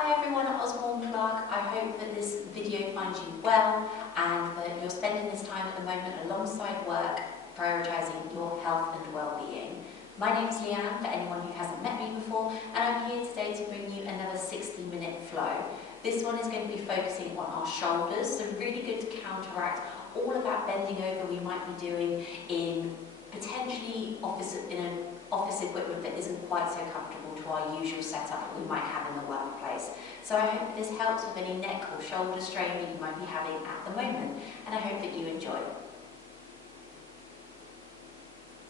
Hi everyone at Osborne Clarke. I hope that this video finds you well and that you're spending this time at the moment alongside work, prioritising your health and well-being. My name's Leanne, for anyone who hasn't met me before, and I'm here today to bring you another 60-minute flow. This one is going to be focusing on our shoulders, so really good to counteract all of that bending over we might be doing in potentially an office equipment that isn't quite so comfortable to our usual setup that we might have in the workplace. So I hope this helps with any neck or shoulder strain that you might be having at the moment, and I hope that you enjoy.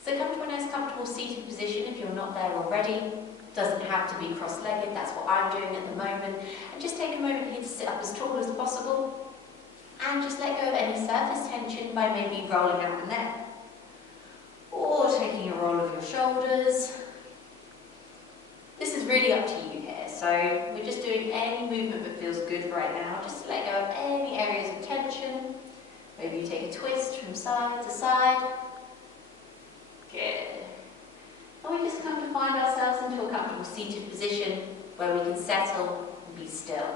So come to a nice comfortable seated position if you're not there already. Doesn't have to be cross-legged, that's what I'm doing at the moment. And just take a moment here to sit up as tall as possible and just let go of any surface tension by maybe rolling out the neck or taking a roll of your shoulders. This is really up to you here, so we're just doing any movement that feels good right now, just to let go of any areas of tension. Maybe you take a twist from side to side. Good. And we just come to find ourselves into a comfortable seated position where we can settle and be still.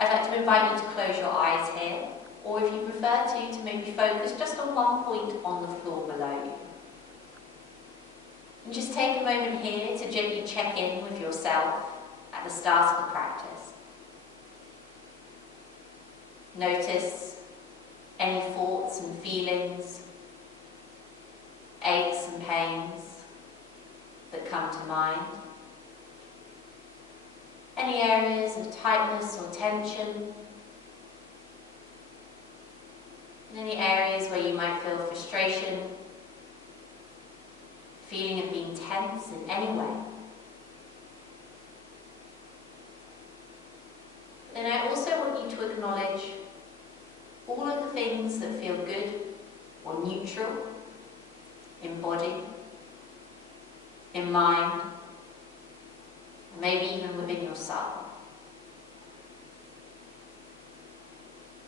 I'd like to invite you to close your eyes here, or if you prefer to maybe focus just on one point on the floor below you. And just take a moment here to gently check in with yourself at the start of the practice. Notice any thoughts and feelings, aches and pains that come to mind. Any areas of tightness or tension. And any areas where you might feel frustration, feeling of being tense in any way. Then I also want you to acknowledge all of the things that feel good or neutral in body, in mind, maybe even within your soul.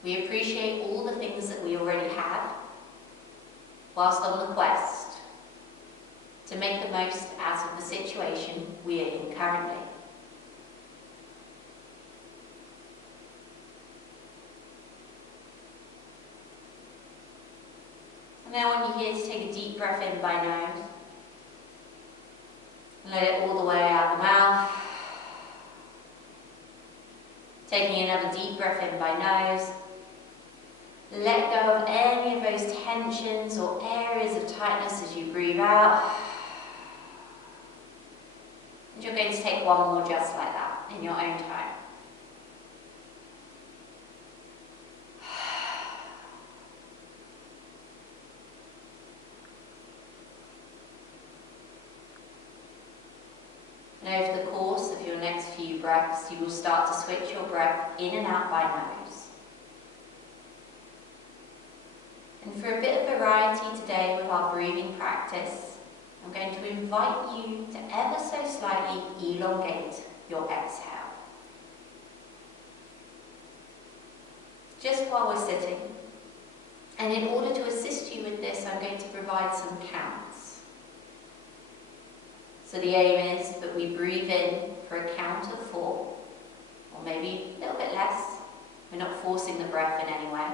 We appreciate all the things that we already have, whilst on the quest to make the most out of the situation we are in currently. And now I want you here to take a deep breath in by nose. Let it all the way out the mouth. Taking another deep breath in by nose. Let go of any of those tensions or areas of tightness as you breathe out. And you're going to take one more just like that, in your own time. And over the course of your next few breaths, you will start to switch your breath in and out by nose. And for a bit of variety today with our breathing practice, I'm going to invite you to ever so slightly elongate your exhale. Just while we're sitting. And in order to assist you with this, I'm going to provide some counts. So the aim is that we breathe in for a count of 4, or maybe a little bit less. We're not forcing the breath in any way.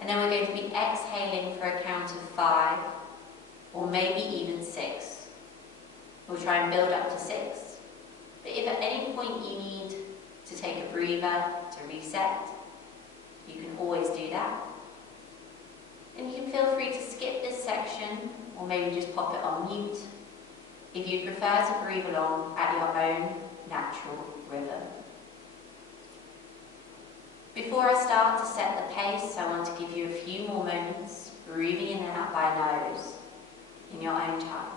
And then we're going to be exhaling for a count of 5, or maybe even 6. We'll try and build up to 6. But if at any point you need to take a breather to reset, you can always do that. And you can feel free to skip this section, or maybe just pop it on mute, if you prefer to breathe along at your own natural rhythm. Before I start to set the pace, I want to give you a few more moments, breathing in and out by nose, in your own time.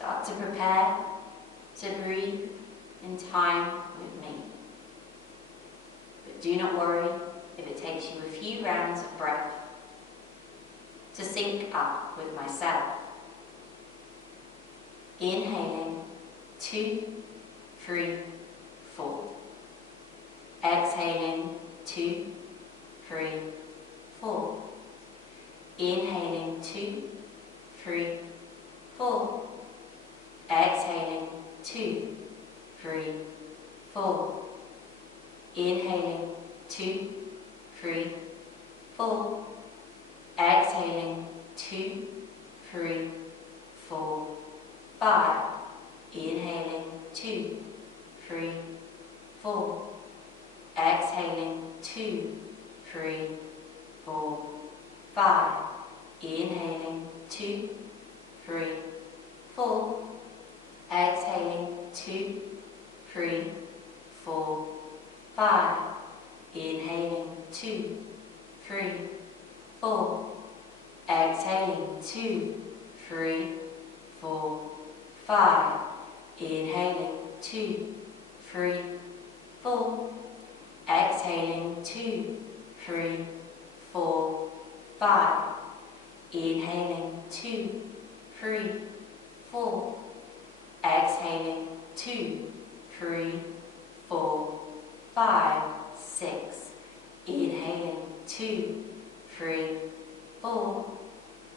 Start to prepare to breathe in time with me. But do not worry if it takes you a few rounds of breath to sync up with myself. Inhaling, 2, 3, 4. Exhaling, 2, 3, 4. Inhaling, 2, 3, 4. Exhaling, 2, 3, 4. Inhaling, 2, 3, 4. Exhaling, 2, 3, 4, 5. Inhaling, 2, 3, 4. Exhaling, 2, 3, 4, 5. Inhaling, 2, 3, 4. Exhaling, 2, 3, 4, 5. Inhaling, 2, 3, 4. Exhaling, 2, 3, 4, 5. Inhaling, 2, 3, 4. Exhaling, 2, 3, 4, 5. Inhaling, 2, 3, 4. Exhaling, 2, 3, 4, 5, 6. Inhaling, 2, 3, 4.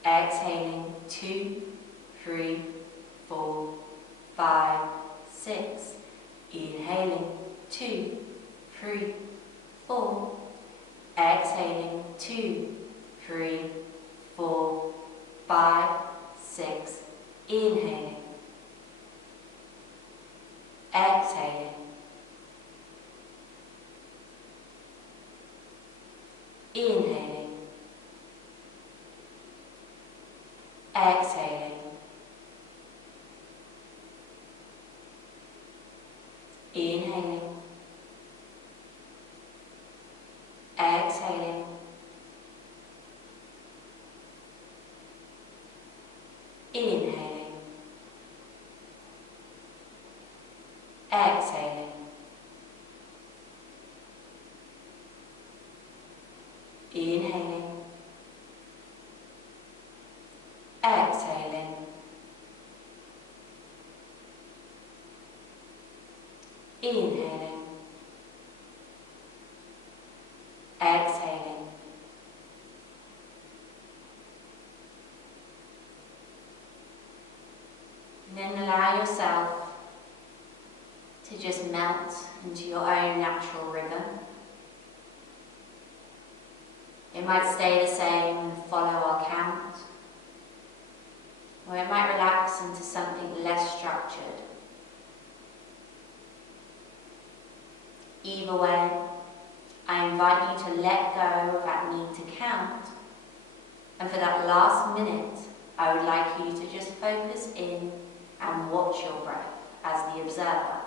Exhaling, 2, 3, 4, 5, 6. Inhaling, 2, 3, 4. Exhaling, 2, 3, 4, 5, 6. Inhaling. Exhaling. Inhaling. Exhaling. Inhaling. Exhaling. Inhaling. Exhaling. Inhaling. Exhaling. Inhaling. Exhaling. And then allow yourself to just melt into your own natural rhythm. It might stay the same and follow our count, or it might relax into something less structured. Either way, I invite you to let go of that need to count, and for that last minute, I would like you to just focus in and watch your breath as the observer.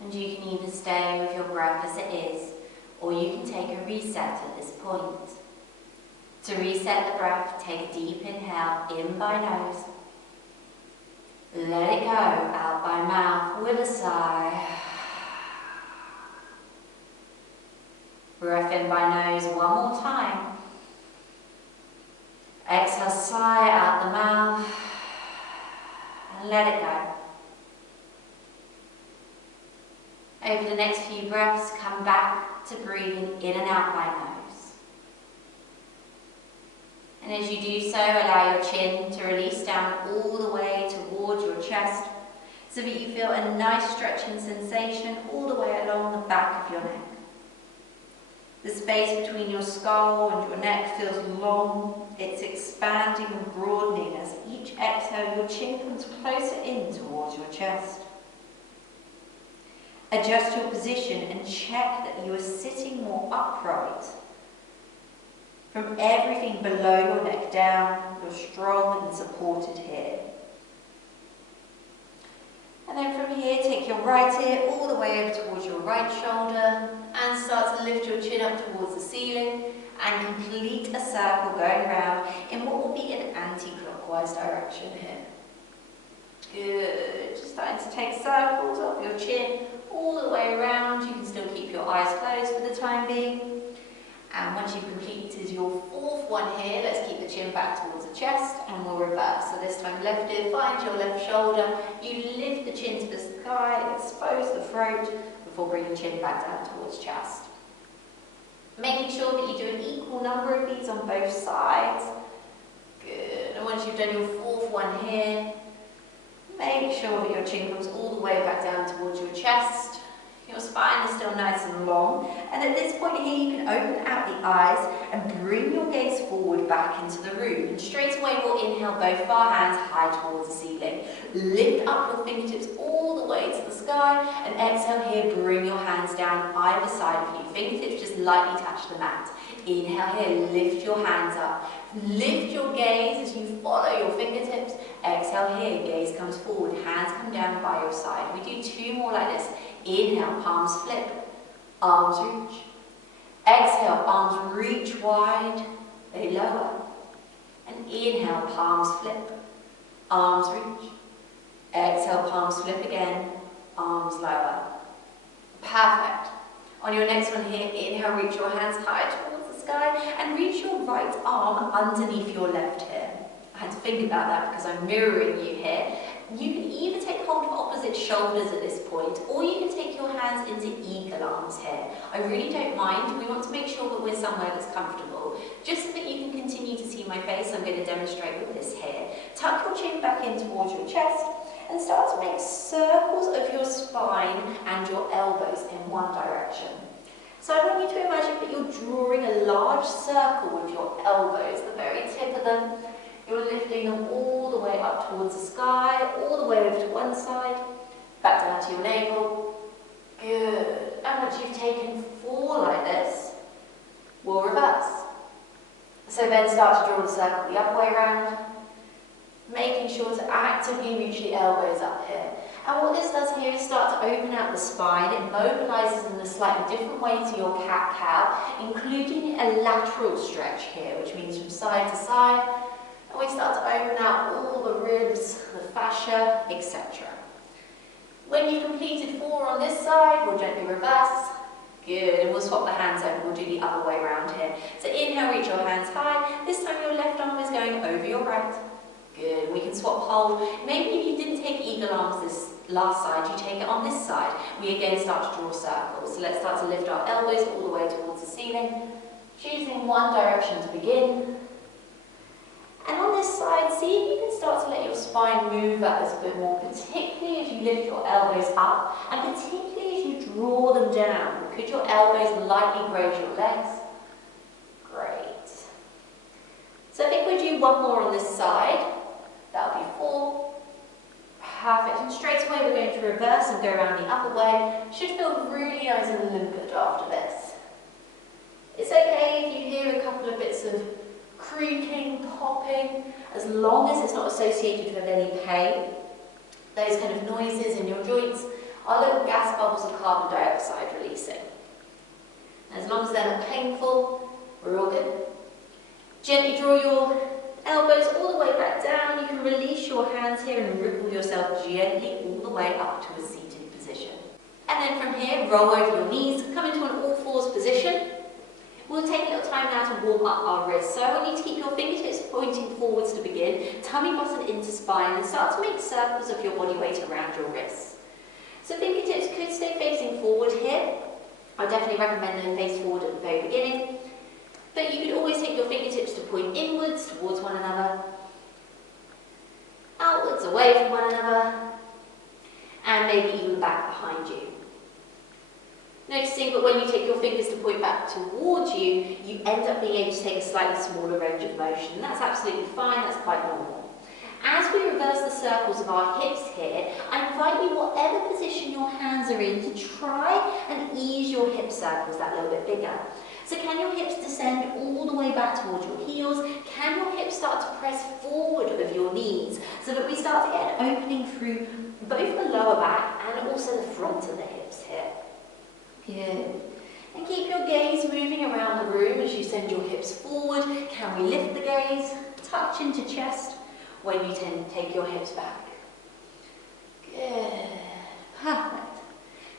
And you can either stay with your breath as it is, or you can take a reset at this point. To reset the breath, take a deep inhale in by nose. Let it go out by mouth with a sigh. Breath in by nose one more time. Exhale, sigh out the mouth. And let it go. Over the next few breaths, come back to breathing in and out by nose. And as you do so, allow your chin to release down all the way towards your chest, so that you feel a nice stretching sensation all the way along the back of your neck. The space between your skull and your neck feels long. It's expanding and broadening as each exhale your chin comes closer in towards your chest. Adjust your position and check that you are sitting more upright. From everything below your neck down, you're strong and supported here. And then from here, take your right ear all the way over towards your right shoulder and start to lift your chin up towards the ceiling and complete a circle going round in what will be an anti-clockwise direction here. Good. Just starting to take circles up your chin all the way around. You can still keep your eyes closed for the time being. And once you've completed your fourth one here, let's keep the chin back towards the chest and we'll reverse. So this time left ear finds your left shoulder, you lift the chin to the sky, expose the throat before bringing chin back down towards chest. Making sure that you do an equal number of these on both sides. Good. And once you've done your fourth one here, make sure that your chin comes all the way back down towards your chest. Your spine is still nice and long, and at this point here you can open out the eyes and bring your gaze forward back into the room. And straight away we'll inhale both of our hands high towards the ceiling. Lift up your fingertips all the way to the sky, and exhale here, bring your hands down either side of you. Fingertips just lightly touch the mat. Inhale here, lift your hands up. Lift your gaze as you follow your fingertips. Exhale here, gaze comes forward, hands come down by your side. We do two more like this. Inhale, palms flip, arms reach. Exhale, arms reach wide, they lower. And inhale, palms flip, arms reach. Exhale, palms flip again, arms lower. Perfect. On your next one here, inhale, reach your hands high towards the sky and reach your right arm underneath your left here. I had to think about that because I'm mirroring you here. You can either take hold of opposite shoulders at this point, or you can take your hands into eagle arms here. I really don't mind. We want to make sure that we're somewhere that's comfortable. Just so that you can continue to see my face, I'm going to demonstrate with this here. Tuck your chin back in towards your chest and start to make circles of your spine and your elbows in one direction. So I want you to imagine that you're drawing a large circle with your elbows, the very tip of them. You're lifting them all the way up towards the sky, all the way over to one side, back down to your navel. Good. And once you've taken 4 like this, we'll reverse. So then start to draw the circle the other way around, making sure to actively reach the elbows up here. And what this does here is start to open out the spine. It mobilises in a slightly different way to your cat-cow, including a lateral stretch here, which means from side to side. And we start to open out all the ribs, the fascia, etc. When you've completed 4 on this side, we'll gently reverse. Good, and we'll swap the hands over. We'll do the other way around here. So inhale, reach your hands high. This time your left arm is going over your right. Good, we can swap hold. Maybe if you didn't take eagle arms this last side, you take it on this side. We again start to draw circles. So let's start to lift our elbows all the way towards the ceiling, choosing one direction to begin. And on this side, see if you can start to let your spine move out a little bit more, particularly as you lift your elbows up, and particularly as you draw them down. Could your elbows lightly graze your legs? Great. So I think we'll do one more on this side. That'll be 4. Perfect. And straight away we're going to reverse and go around the other way. Should feel really nice and good after this. It's okay if you hear a couple of bits of creaking, popping, as long as it's not associated with any pain. Those kind of noises in your joints are little gas bubbles of carbon dioxide releasing. As long as they're not painful, we're all good. Gently draw your elbows all the way back down. You can release your hands here and ripple yourself gently all the way up to a seated position. And then from here, roll over your knees, come into an all-4s position. We'll take a little time now to warm up our wrists. So I want you to keep your fingertips pointing forwards to begin, tummy button into spine, and start to make circles of your body weight around your wrists. So fingertips could stay facing forward here. I definitely recommend them face forward at the very beginning. But you could always take your fingertips to point inwards towards one another, outwards away from one another, and maybe even back behind you. Noticing that when you take your fingers to point back towards you, you end up being able to take a slightly smaller range of motion. That's absolutely fine, that's quite normal. As we reverse the circles of our hips here, I invite you, whatever position your hands are in, to try and ease your hip circles that little bit bigger. So can your hips descend all the way back towards your heels? Can your hips start to press forward of your knees so that we start to get an opening through both the lower back and also the front of the hips here? Good. And keep your gaze moving around the room as you send your hips forward. Can we lift the gaze, touch into chest when you take your hips back? Good. Perfect.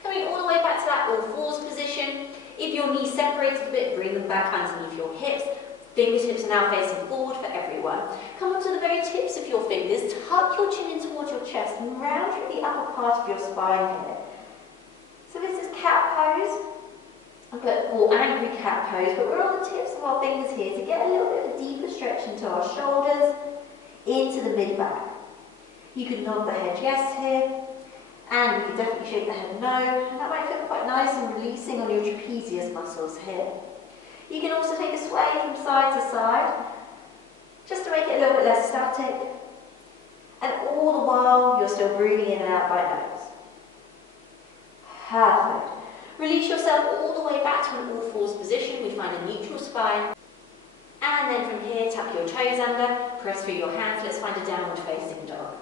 Coming all the way back to that all fours position. If your knees separated a bit, bring them back underneath your hips. Fingertips are now facing forward for everyone. Come up to the very tips of your fingers, tuck your chin in towards your chest and round through the upper part of your spine here. So this is cat pose, or angry cat pose, but we're on the tips of our fingers here to get a little bit of a deeper stretch into our shoulders, into the mid-back. You can nod the head yes here, and you can definitely shake the head no, and that might feel quite nice and releasing on your trapezius muscles here. You can also take a sway from side to side, just to make it a little bit less static, and all the while you're still breathing in and out by nose. Perfect. Release yourself all the way back to an all fours position. We find a neutral spine. And then from here, tuck your toes under, press through your hands. Let's find a downward facing dog.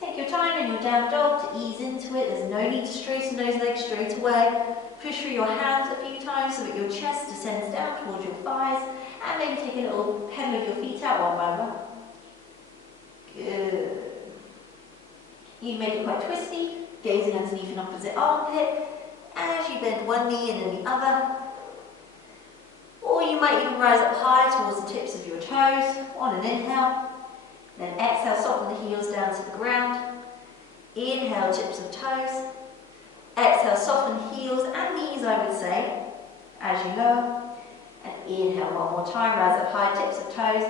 Take your time in your down dog to ease into it. There's no need to straighten those legs straight away. Push through your hands a few times so that your chest descends down towards your thighs. And maybe take a little pedal of your feet out one by one. Good. You can make it quite twisty, gazing underneath an opposite armpit as you bend one knee and then the other. Or you might even rise up high towards the tips of your toes on an inhale. Then exhale, soften the heels down to the ground. Inhale, tips of toes. Exhale, soften heels and knees, I would say, as you lower. And inhale one more time, rise up high, tips of toes.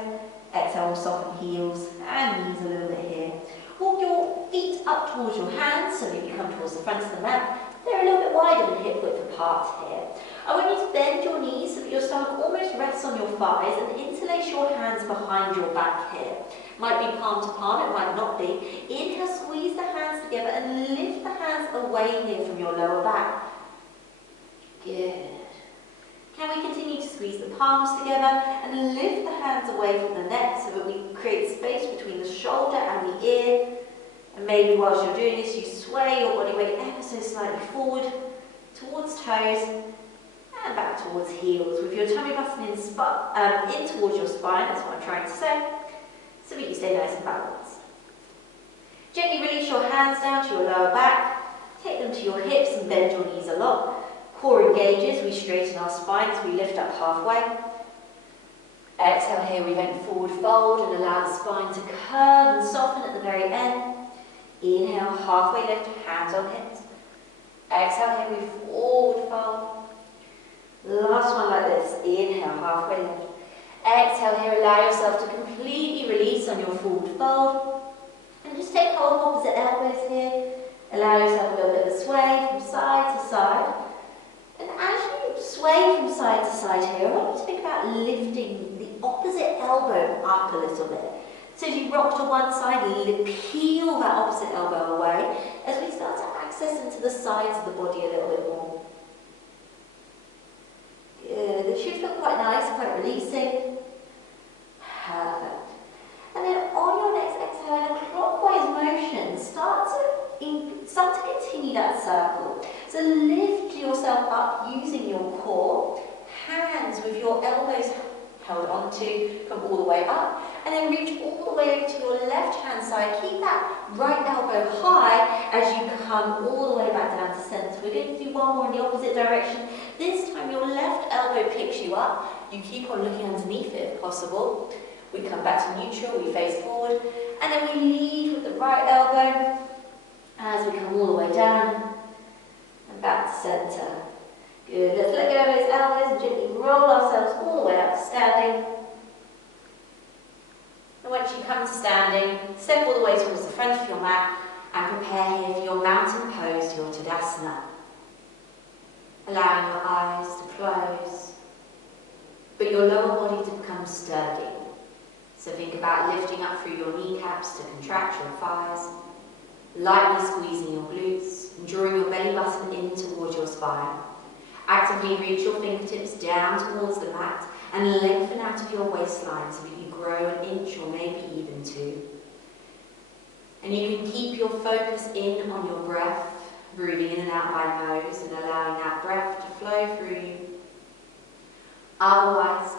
Exhale, soften heels and knees a little bit here. Walk your feet up towards your hands so that you come towards the front of the mat. They're a little bit wider than hip width apart here. I want you to bend your knees so that your stomach almost rests on your thighs and interlace your hands behind your back here. Might be palm to palm, it might not be. Inhale, squeeze the hands together and lift the hands away here from your lower back. Good. Can we continue to squeeze the palms together and lift the hands away from the neck so that we create space between the shoulder and the ear? And maybe whilst you're doing this, you sway your body weight ever so slightly forward, towards toes, and back towards heels, with your tummy button in towards your spine, that's what I'm trying to say, so that you stay nice and balanced. Gently release your hands down to your lower back, take them to your hips and bend your knees a lot. Core engages, we straighten our spine as we lift up halfway. Exhale here, we bend forward fold and allow the spine to curve and soften at the very end. Inhale, halfway lift, hands on hips. Exhale here, we forward fold. Last one like this. Inhale, halfway lift. Exhale here, allow yourself to completely release on your forward fold. And just take hold of opposite elbows here. Allow yourself a little bit of sway from side to side. And as you sway from side to side here, I want you to think about lifting the opposite elbow up a little bit. So as you rock to one side, peel that opposite elbow away as we start to access into the sides of the body a little bit more. Good. It should feel quite nice, quite releasing. Perfect. And then on your next exhale, in a clockwise motion, start to continue that circle. So lift yourself up using your core, hands with your elbows held onto, come all the way up, and then reach all the way over to your left hand side. Keep that right elbow high as you come all the way back down to centre. We're going to do one more in the opposite direction. This time your left elbow picks you up. You keep on looking underneath it if possible. We come back to neutral, we face forward, and then we lead with the right elbow as we come all the way down and back to centre. Good, let's let go of those elbows and gently roll ourselves all the way up to standing. And once you come to standing, step all the way towards the front of your mat and prepare here for your mountain pose, your Tadasana. allowing your eyes to close, but your lower body to become sturdy. So think about lifting up through your kneecaps to contract your thighs, lightly squeezing your glutes and drawing your belly button in towards your spine. Actively reach your fingertips down towards the mat and lengthen out of your waistline so that you grow an inch or maybe even 2. And you can keep your focus in on your breath, breathing in and out by nose and allowing that breath to flow through you. Otherwise,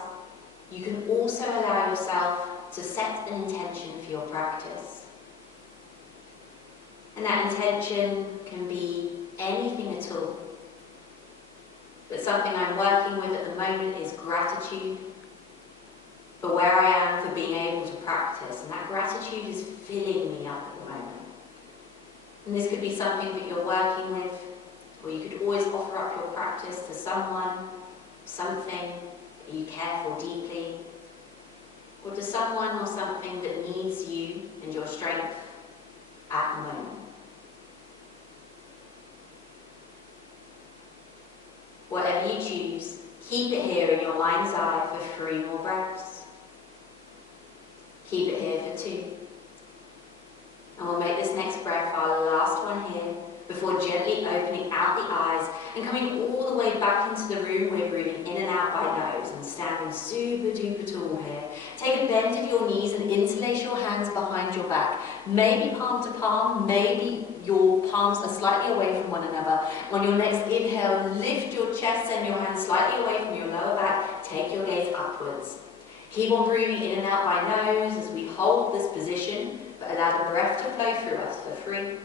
you can also allow yourself to set an intention for your practice. And that intention can be anything at all. But something I'm working with at the moment is gratitude for where I am, for being able to practice. And that gratitude is filling me up at the moment. And this could be something that you're working with, or you could always offer up your practice to someone, something that you care for deeply, or to someone or something that needs you and your strength at the moment. Whatever you choose, keep it here in your mind's eye for 3 more breaths. Keep it here for 2. And we'll make this next breath our last one here before gently opening out the eyes and coming all the way back into the room. We're breathing in and out by nose and standing super duper tall here. Take a bend of your knees and interlace your hands behind your back. Maybe palm to palm, maybe your palms are slightly away from one another. On your next inhale, lift your chest, send your hands slightly away from your lower back. Take your gaze upwards. Keep on breathing in and out by nose as we hold this position, but allow the breath to flow through us for 3.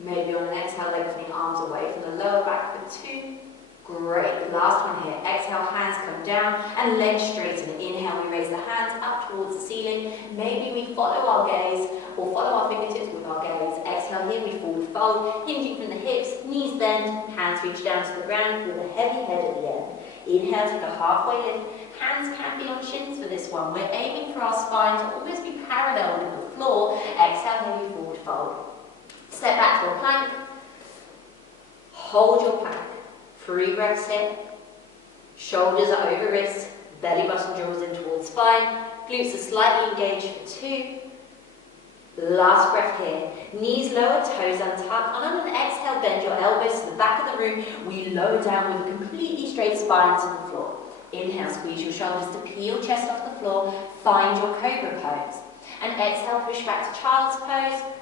Maybe on an exhale, lengthening arms away from the lower back for 2. Great. Last one here. Exhale, hands come down and legs straighten. Inhale, we raise the hands up towards the ceiling. Maybe we follow our gaze or follow our fingertips with our gaze. Exhale here, we forward fold, hinging from the hips, knees bend, hands reach down to the ground with a heavy head at the end. Inhale, take a halfway lift. Hands can be on shins for this one. We're aiming for our spine to almost be parallel with the floor. Exhale here, we forward fold. Step back to a plank. Hold your plank. 3 breaths here. Shoulders are over wrists. Belly button draws in towards spine. Glutes are slightly engaged for 2. Last breath here. Knees lower, toes untucked. And on an exhale, bend your elbows to the back of the room. We lower down with a completely straight spine to the floor. Inhale, squeeze your shoulders to peel chest off the floor. Find your cobra pose. And exhale, push back to child's pose,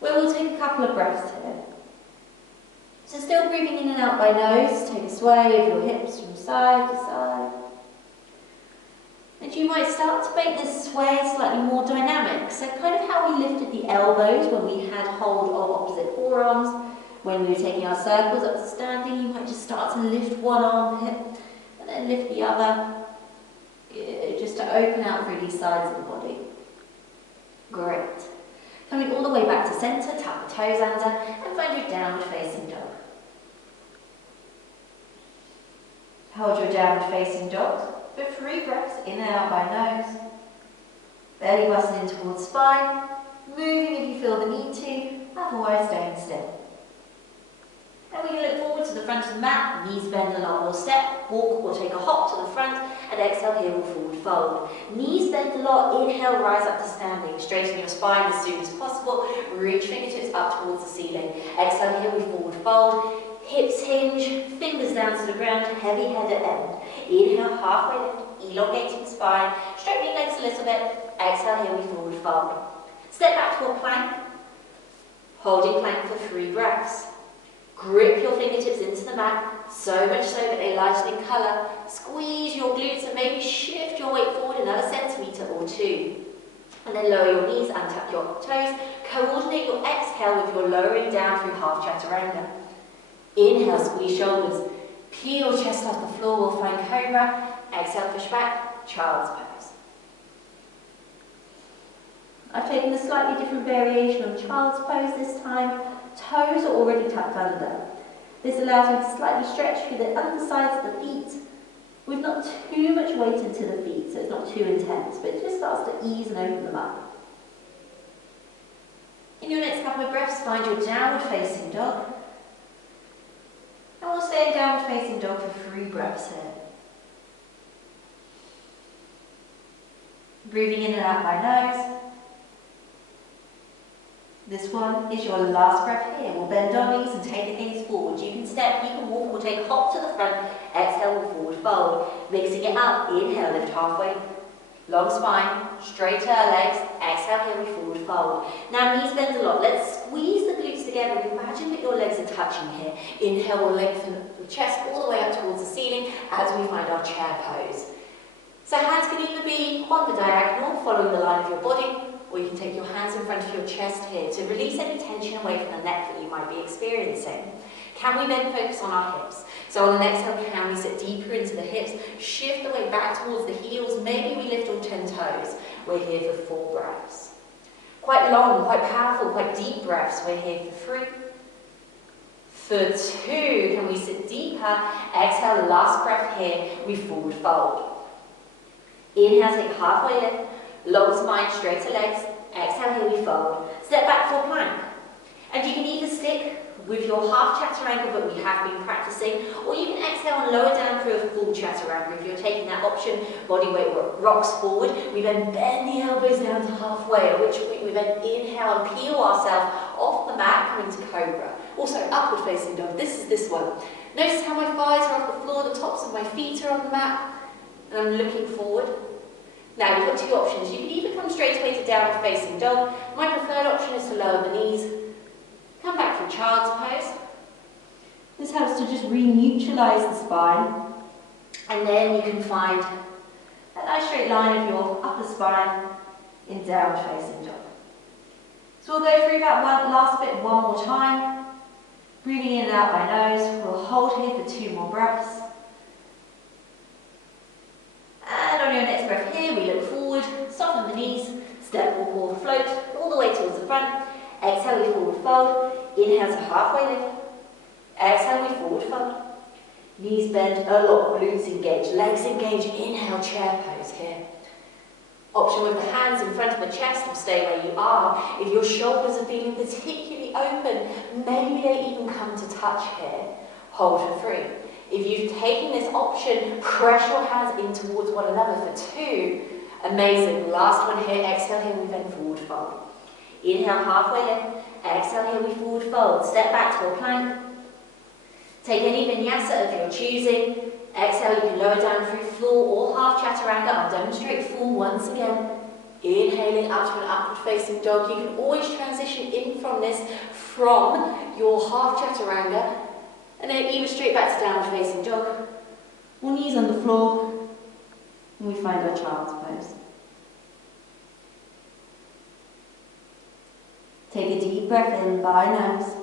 where we'll take a couple of breaths here. So still breathing in and out by nose, take a sway of your hips from side to side. And you might start to make this sway slightly more dynamic. So kind of how we lifted the elbows when we had hold of opposite forearms. When we were taking our circles up to standing, you might just start to lift one armpit and then lift the other, just to open out through these sides of the body. Great. Coming all the way back to centre, tuck the toes under and find your downward facing dog. Hold your downward facing dog for 3 breaths in and out by nose. Belly button in towards spine, moving if you feel the need to, otherwise staying still. And we can look forward to the front of the mat, knees bend a lot, we'll step, walk or take a hop to the front, and exhale here, we'll forward fold. Knees bend a lot, inhale, rise up to standing, straighten your spine as soon as possible, reach fingertips up towards the ceiling. Exhale here, we forward fold, hips hinge, fingers down to the ground, heavy head at end. Inhale, halfway lift, elongating spine, straightening legs a little bit. Exhale here, we forward fold. Step back to a plank, holding plank for 3 breaths. Grip your fingertips into the mat, so much so that they lighten in colour. Squeeze your glutes and maybe shift your weight forward another centimetre or 2. And then lower your knees, untuck your toes. Coordinate your exhale with your lowering down through half chaturanga. Inhale, squeeze shoulders. Peel chest off the floor, we'll find cobra. Exhale, push back, child's pose. I've taken a slightly different variation of child's pose this time. Toes are already tucked under. This allows you to slightly stretch through the undersides of the feet with not too much weight into the feet, so it's not too intense, but it just starts to ease and open them up. In your next couple of breaths, find your downward facing dog. And we'll stay in downward facing dog for 3 breaths here. Breathing in and out by nose. This one is your last breath here. We'll bend our knees and take the gaze forward. You can step, you can walk, or take hop to the front. Exhale, we'll forward fold. Mixing it up. Inhale, lift halfway. Long spine, straighter legs. Exhale, here we forward fold. Now knees bend a lot. Let's squeeze the glutes together. Imagine that your legs are touching here. Inhale, we'll lengthen the chest all the way up towards the ceiling as we find our chair pose. So hands can either be on the diagonal, following the line of your body, or you can take your hands in front of your chest here to release any tension away from the neck that you might be experiencing. Can we then focus on our hips? So on an exhale, can we sit deeper into the hips, shift the weight back towards the heels, maybe we lift all 10 toes. We're here for 4 breaths. Quite long, quite powerful, quite deep breaths. We're here for 3. For 2, can we sit deeper? Exhale, last breath here, we forward fold. Inhale, take halfway lift, long spine, straighter legs. Exhale, here we fold. Step back for a plank. And you can either stick with your half chaturanga that we have been practicing, or you can exhale and lower down through a full chaturanga. If you're taking that option, body weight rocks forward. We then bend the elbows down to halfway, at which point we then inhale and peel ourselves off the mat, coming to cobra. Also, upward facing dog. This is this one. Notice how my thighs are off the floor, the tops of my feet are on the mat, and I'm looking forward. Now we've got 2 options. You can either come straight away to downward facing dog. My preferred option is to lower the knees. Come back from child's pose. This helps to just re-neutralise the spine. And then you can find a nice straight line of your upper spine in downward facing dog. So we'll go through that last bit one more time. Breathing in and out by nose. We'll hold here for 2 more breaths. And on your next breath here, we look forward, soften the knees, step, walk, or float, all the way towards the front. Exhale, we forward fold. Inhale to halfway lift. Exhale, we forward fold. Knees bend a lot, glutes engage, legs engage. Inhale, chair pose here. Option with the hands in front of the chest, or stay where you are. If your shoulders are feeling particularly open, maybe they even come to touch here. Hold for 3. If you've taken this option, press your hands in towards one another for 2. Amazing. Last one here. Exhale, here we then forward fold. Inhale, halfway lift. Exhale, here we forward fold. Step back to a plank. Take any vinyasa of your choosing. Exhale, you can lower down through floor or half chaturanga. I'll demonstrate full once again. Inhaling up to an upward facing dog. You can always transition in from this from your half chaturanga. And then either straight back to downward facing dog, or knees on the floor, and we find our child's pose. Take a deep breath in by nose.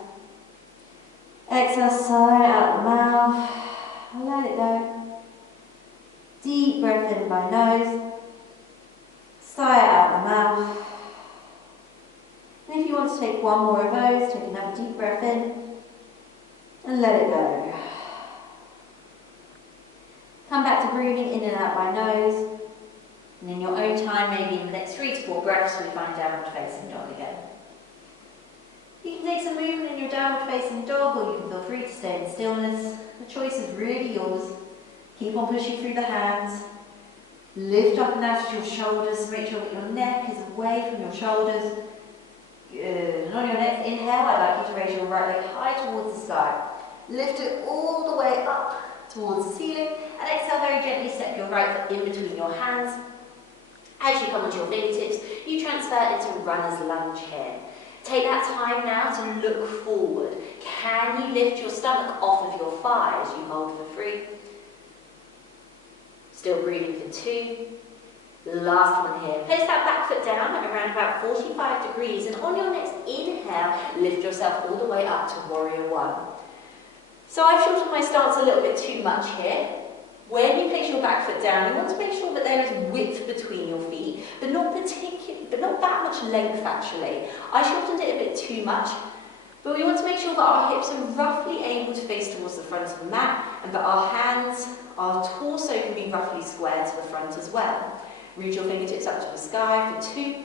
Exhale, sigh out the mouth, and let it go. Deep breath in by nose, sigh out the mouth. And if you want to take one more of those, take another deep breath in, and let it go. Come back to breathing in and out by nose. And in your own time, maybe in the next 3 to 4 breaths, we find downward facing dog again. You can take some movement in your downward facing dog, or you can feel free to stay in stillness. The choice is really yours. Keep on pushing through the hands. Lift up and out of your shoulders. Make sure that your neck is away from your shoulders. Good. And on your next inhale, I'd like you to raise your right leg high towards the sky. Lift it all the way up towards the ceiling, and exhale very gently, step your right foot in between your hands. As you come onto your fingertips, you transfer into runner's lunge here. Take that time now to look forward. Can you lift your stomach off of your thigh as you hold for 3? Still breathing for 2. Last one here. Place that back foot down at around about 45 degrees, and on your next inhale, lift yourself all the way up to warrior 1. So I've shortened my stance a little bit too much here. When you place your back foot down, you want to make sure that there is width between your feet, but not that much length actually. I shortened it a bit too much, but we want to make sure that our hips are roughly able to face towards the front of the mat, and that our hands, our torso can be roughly square to the front as well. Reach your fingertips up to the sky for 2.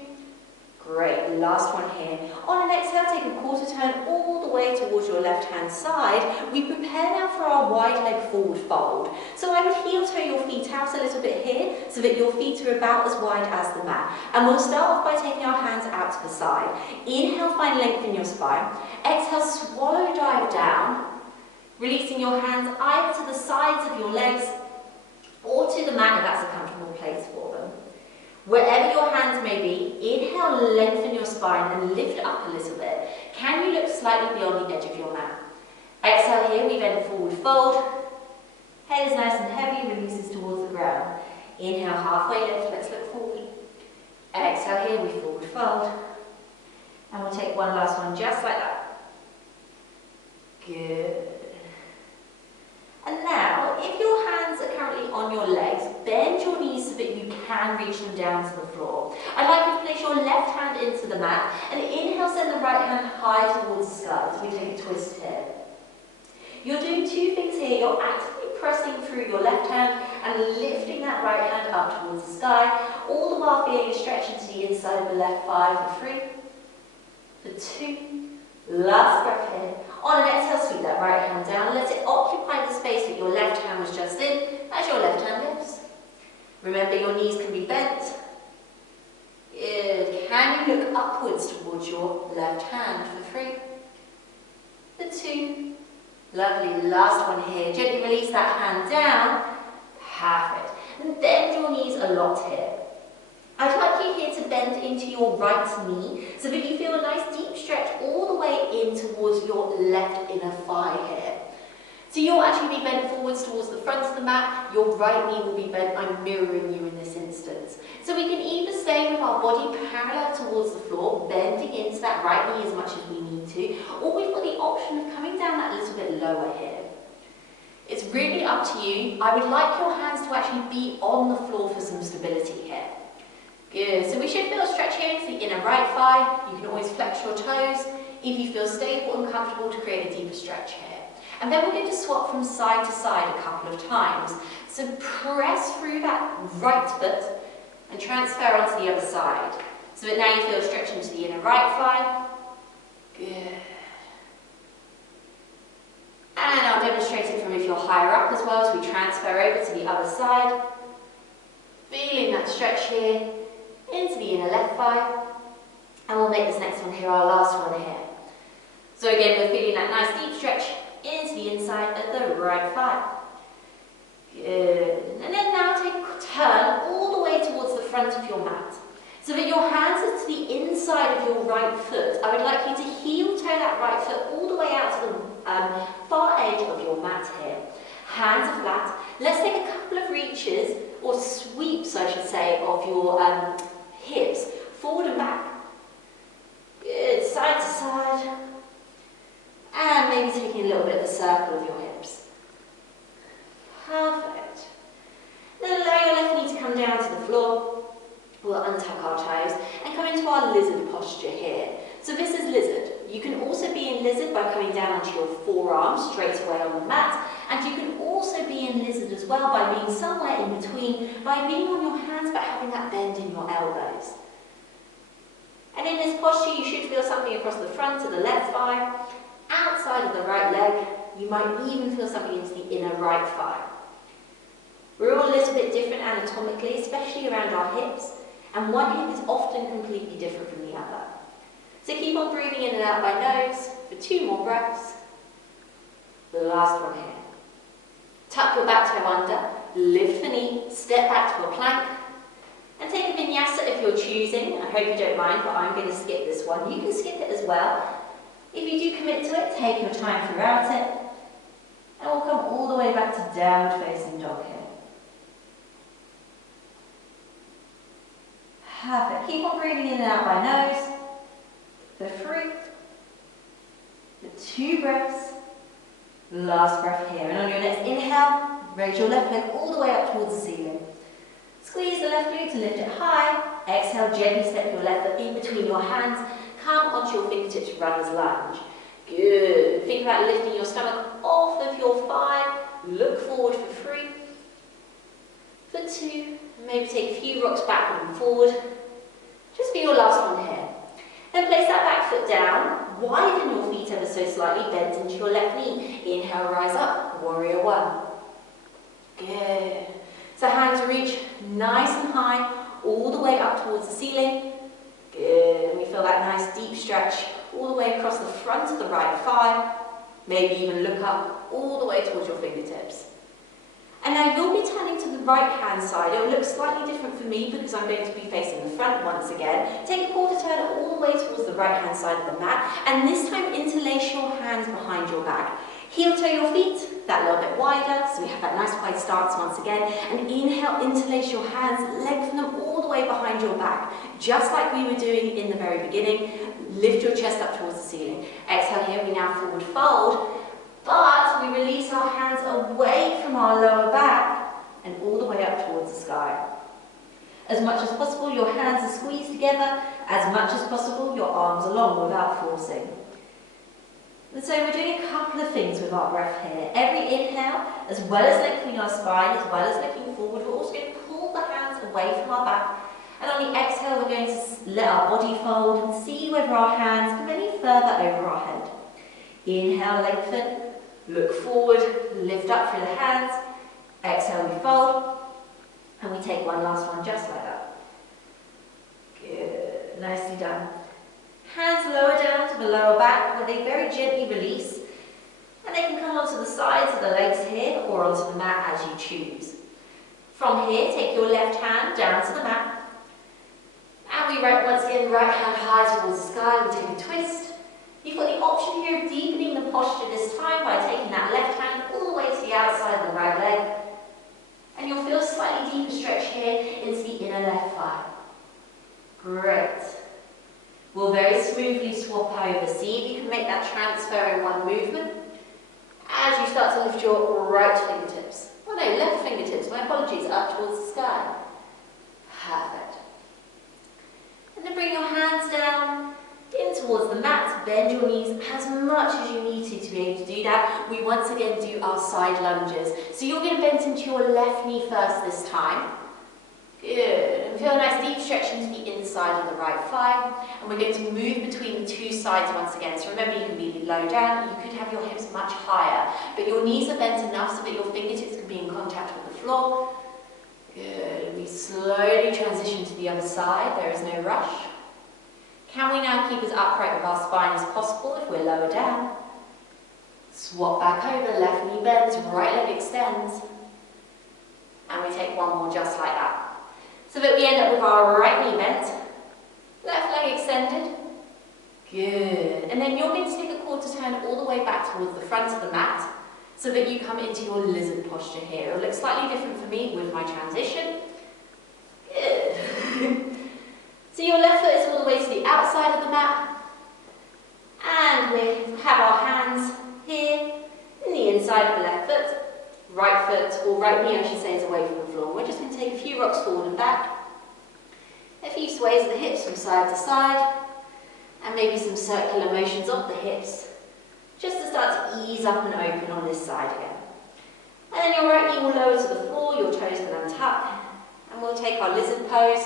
Great, last one here. On an exhale, take a quarter turn all the way towards your left-hand side, we prepare now for our wide leg forward fold. So I would heel toe your feet out a little bit here so that your feet are about as wide as the mat. And we'll start off by taking our hands out to the side. Inhale, find length in your spine. Exhale, swallow, dive down. Releasing your hands either to the sides of your legs or to the mat if that's a comfortable place for them. Wherever your hands may be, inhale, lengthen your spine and lift up a little bit. Can you look slightly beyond the edge of your mat? Exhale here, we bend forward fold. Head is nice and heavy, releases towards the ground. Inhale, halfway lift, let's look forward. Exhale here, we forward fold. And we'll take one last one just like that. Good. And now, if your hands are currently on your legs, bend your knees so that you can reach them down to the floor. I'd like you to place your left hand into the mat and inhale, send the right hand high towards the sky. So we take a twist here. You're doing two things here. You're actively pressing through your left hand and lifting that right hand up towards the sky, all the while feeling a stretch into the inside of the left thigh for 3, for 2, last breath here. On an exhale, sweep that right hand down. Let it occupy the space that your left hand was just in as your left hand lifts. Remember, your knees can be bent. Good. Can you look upwards towards your left hand for 3, for 2, lovely, last one here. Gently release that hand down. Perfect. And bend your knees a lot here. I'd like you here to bend into your right knee so that you feel a nice deep stretch all the way in towards your left inner thigh here. So you'll actually be bent forwards towards the front of the mat, your right knee will be bent. I'm mirroring you in this instance. So we can either stay with our body parallel towards the floor, bending into that right knee as much as we need to, or we've got the option of coming down that little bit lower here. It's really up to you. I would like your hands to actually be on the floor for some stability here. Good, so we should feel a stretch here into the inner right thigh. You can always flex your toes if you feel stable and comfortable to create a deeper stretch here. And then we're going to swap from side to side a couple of times. So press through that right foot and transfer onto the other side. So that now you feel a stretch into the inner right thigh. Good. And I'll demonstrate it from if you're higher up as well, as we transfer over to the other side. Feeling that stretch here into the inner left thigh, and we'll make this next one here our last one here. So again, we're feeling that nice deep stretch into the inside of the right thigh. Good. And then now take a turn all the way towards the front of your mat, so that your hands are to the inside of your right foot. I would like you to heel toe that right foot all the way out to the far edge of your mat here. Hands are flat. Let's take a couple of reaches, or sweeps I should say, of your hips, forward and back. Good, side to side. And maybe taking a little bit of a circle of your hips. Perfect. Then allow your left knee to come down to the floor. We'll untuck our toes and come into our lizard posture here. So this is lizard. You can also be in lizard by coming down onto your forearms straight away on the mat. And you can also be in lizard as well by being somewhere in between, by being on your hands but having that bend in your elbows. And in this posture you should feel something across the front of the left thigh, outside of the right leg. You might even feel something into the inner right thigh. We're all a little bit different anatomically, especially around our hips, and one hip is often completely different from the other. So keep on breathing in and out by nose for 2 more breaths. The last one here. Tuck your back toe under, lift the knee, step back to a plank, and take a vinyasa if you're choosing. I hope you don't mind, but I'm going to skip this one. You can skip it as well. If you do commit to it, take your time throughout it, and we'll come all the way back to downward facing dog here. Perfect. Keep on breathing in and out by nose for 3, for 2 breaths. Last breath here. And on your next inhale, raise your left leg all the way up towards the ceiling. Squeeze the left glute to lift it high. Exhale, gently step your left foot in between your hands. Come onto your fingertips, runner's lunge. Good. Think about lifting your stomach off of your thigh. Look forward for 3, for 2. Maybe take a few rocks backward and forward. Just for your last one here. Then place that back foot down, widen your feet ever so slightly, bend into your left knee. Inhale, rise up, warrior one. Good. So hands reach nice and high, all the way up towards the ceiling. Good. And we feel that nice deep stretch all the way across the front of the right thigh. Maybe even look up all the way towards your fingertips. And now you'll be turning to the right hand side. It will look slightly different for me because I'm going to be facing the front once again. Take a quarter turn all the way towards the right hand side of the mat, and this time interlace your hands behind your back. Heel toe your feet that little bit wider, so we have that nice wide stance once again. And inhale, interlace your hands, lengthen them all the way behind your back, just like we were doing in the very beginning. Lift your chest up towards the ceiling. Exhale here, we now forward fold. But we release our hands away from our lower back and all the way up towards the sky. As much as possible, your hands are squeezed together. As much as possible, your arms along without forcing. And so we're doing a couple of things with our breath here. Every inhale, as well as lengthening our spine, as well as looking forward, we're also going to pull the hands away from our back. And on the exhale, we're going to let our body fold and see whether our hands come any further over our head. Inhale, lengthen. Look forward, lift up through the hands. Exhale, we fold. And we take one last one just like that. Good, nicely done. Hands lower down to the lower back where they very gently release. And they can come onto the sides of the legs here or onto the mat as you choose. From here, take your left hand down to the mat. And we once again, right hand high towards the sky. We take a twist. You've got the option here of deepening the posture this time by taking that left hand all the way to the outside of the right leg. And you'll feel a slightly deeper stretch here into the inner left thigh. Great. We'll very smoothly swap over. See if you can make that transfer in one movement as you start to lift your right fingertips. Oh no, left fingertips, my apologies, up towards the sky. Perfect. And then bring your hands down in towards the mat, bend your knees as much as you need to be able to do that. We once again do our side lunges. So you're going to bend into your left knee first this time. Good. And feel a nice deep stretch into the inside of the right thigh. And we're going to move between the two sides once again. So remember, you can be low down, you could have your hips much higher, but your knees are bent enough so that your fingertips can be in contact with the floor. Good. And we slowly transition to the other side. There is no rush. Can we now keep as upright with our spine as possible if we're lower down? Swap back over, left knee bends, right leg extends. And we take one more just like that. So that we end up with our right knee bent, left leg extended. Good. And then you're going to take a quarter turn all the way back towards the front of the mat so that you come into your lizard posture here. It'll look slightly different for me with my transition. Good. So your left foot is all the way to the outside of the mat, and we have our hands here in the inside of the left foot. Right foot, or right knee I should say, is away from the floor. We're just going to take a few rocks forward and back, a few sways of the hips from side to side, and maybe some circular motions of the hips, just to start to ease up and open on this side again. And then your right knee will lower to the floor, your toes can untuck, and we'll take our lizard pose.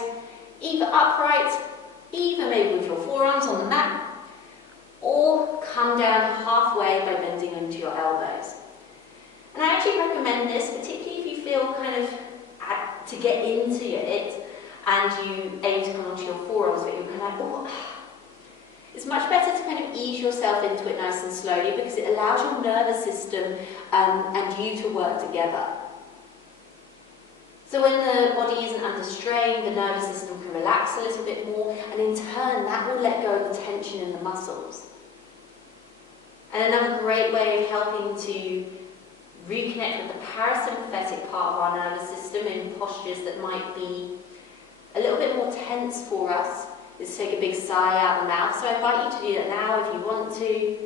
Either upright, either maybe with your forearms on the mat, or come down halfway by bending into your elbows. And I actually recommend this, particularly if you feel kind of to get into it and you aim to come onto your forearms, but you're kind of like, oh. It's much better to kind of ease yourself into it nice and slowly because it allows your nervous system and you to work together. So when the body isn't under strain, the nervous system can relax a little bit more, and in turn that will let go of the tension in the muscles. And another great way of helping to reconnect with the parasympathetic part of our nervous system in postures that might be a little bit more tense for us is to take a big sigh out the mouth. So I invite you to do that now if you want to.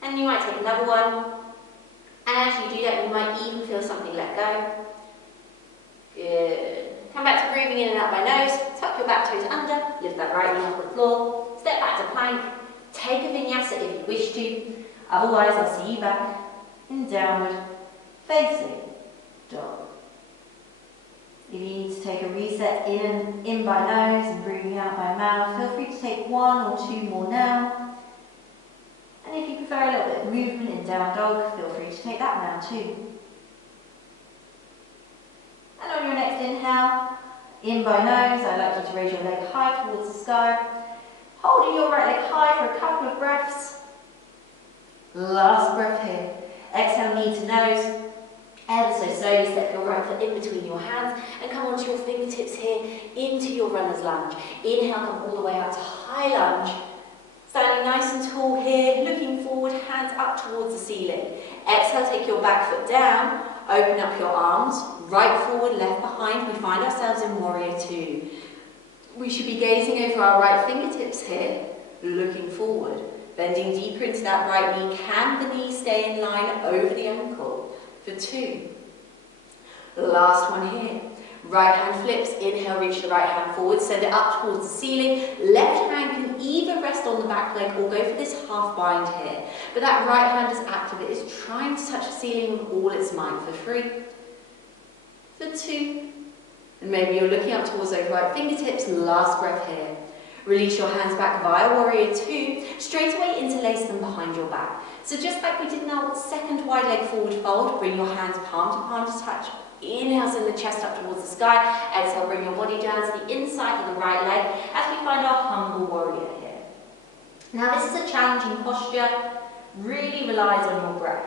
And you might take another one. And as you do that, you might even feel something let go. Good. Come back to breathing in and out by nose. Tuck your back toes under. Lift that right knee off the floor. Step back to plank. Take a vinyasa if you wish to. Otherwise, I'll see you back in downward facing dog. If you need to take a reset in by nose and breathing out by mouth, feel free to take 1 or 2 more now. And if you prefer a little bit of movement in down dog, feel free to take that now too. And on your next inhale, in by nose, I'd like you to raise your leg high towards the sky, holding your right leg high for a couple of breaths. Last breath here. Exhale, knee to nose. Ever so slowly step your right foot in between your hands and come onto your fingertips here into your runner's lunge. Inhale, come all the way up to high lunge. Standing nice and tall here, looking forward, hands up towards the ceiling. Exhale, take your back foot down, open up your arms, right forward, left behind. We find ourselves in warrior two. We should be gazing over our right fingertips here, looking forward. Bending deeper into that right knee. Can the knee stay in line over the ankle? For 2. Last one here. Right hand flips. Inhale, reach the right hand forward. Send it up towards the ceiling. Left hand can either rest on the back leg or go for this half bind here. But that right hand is active. It is trying to touch the ceiling with all its might. For 3. For 2. And maybe you're looking up towards those right fingertips. Last breath here. Release your hands back via warrior two. Straight away interlace them behind your back. So just like we did in our second wide leg forward fold, bring your hands palm to touch. Inhale, send the chest up towards the sky. Exhale, bring your body down to the inside of the right leg as we find our humble warrior here. Now this is a challenging posture, really relies on your breath.